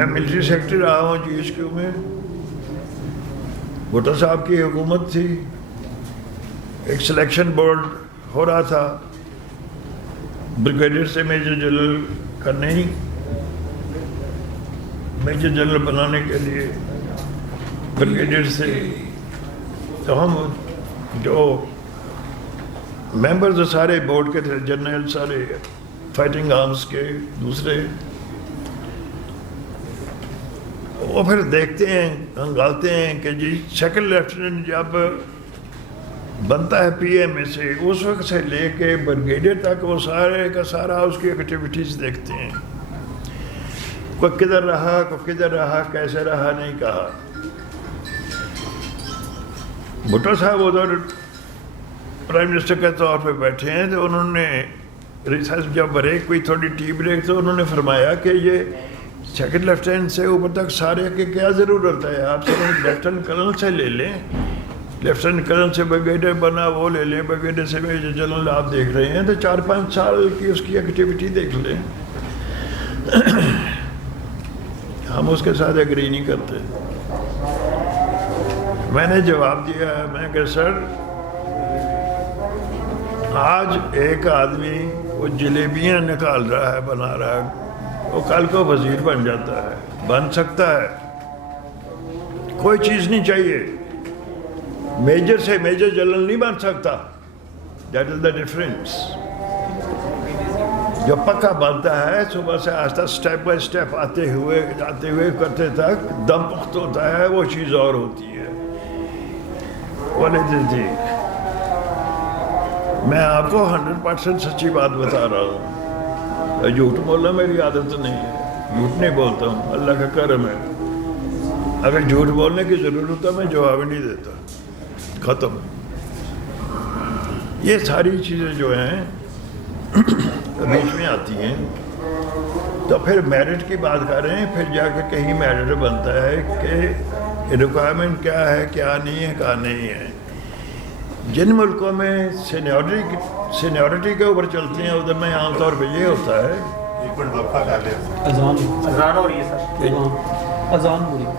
میں military secretary رہا ہوں جی ایچ کیو میں. بھٹو صاحب کی حکومت تھی, ایک سلیکشن بورڈ ہو رہا تھا, بریگیڈیئر سے میجر جنرل کا نہیں, میجر جنرل بنانے کے لیے بریگیڈیئر سے. تو ہم جو ممبرز سارے بورڈ کے تھے, جنرل سارے فائٹنگ آرمز کے دوسرے, وہ پھر دیکھتے ہیں, ہنگالتے ہیں کہ جی سیکنڈ لیفٹیننٹ جب بنتا ہے پی ایم میں سے, اس وقت سے لے کے بریگیڈیئر تک وہ سارے کا سارا اس کی ایکٹیویٹیز دیکھتے ہیں, کوئی کدھر رہا, کوئی کدھر رہا, کیسے رہا, نہیں کہا. بھٹو صاحب ادھر پرائم منسٹر کے طور پہ بیٹھے ہیں, تو انہوں نے ریسرچ جب بریک ہوئی, تھوڑی ٹی بریک, تو انہوں نے فرمایا کہ یہ سیکنڈ لیفٹیننٹ سے اوپر تک سارے کی کیا ضرورت ہے, آپ سے لیفٹیننٹ کرنل سے لے لیں, لیفٹیننٹ کرنل سے بریگیڈیئر بنا وہ لے لیں, بریگیڈیئر سے میجر جنرل آپ دیکھ رہے ہیں, تو 4-5 سال کی اس کی ایکٹیویٹی دیکھ لیں. ہم اس کے ساتھ ایگری نہیں کرتے. میں نے جواب دیا ہے, میں کہ سر آج ایک آدمی وہ جلیبیاں نکال رہا ہے, بنا رہا ہے, وہ کل کو وزیر بن جاتا ہے, بن سکتا ہے, کوئی چیز نہیں چاہیے. میجر سے میجر جنرل نہیں بن سکتا. That is the difference. جو پکا بنتا ہے صبح سے آہستہ اسٹیپ بائی اسٹیپ آتے ہوئے کرتے تک دم پخت ہوتا ہے, وہ چیز اور ہوتی ہے. میں آپ کو 100% سچی بات بتا رہا ہوں, جھوٹ بولنا میری عادت نہیں ہے, جھوٹ نہیں بولتا ہوں, اللہ کا کرم ہے. اگر جھوٹ بولنے کی ضرورت ہے میں جواب نہیں دیتا, ختم. یہ ساری چیزیں جو ہیں بیچ میں آتی ہیں. تو پھر میرٹ کی بات کر رہے ہیں, پھر جا کے کہیں میرٹ بنتا ہے کہ ریکوائرمنٹ کیا ہے, کیا نہیں ہے, کیا نہیں ہے. جن ملکوں میں سینیورٹی کے اوپر چلتے ہیں ادھر میں عام طور پہ یہ ہوتا ہے. اذان ہو رہی ہے سر, اذان ہو رہی ہے.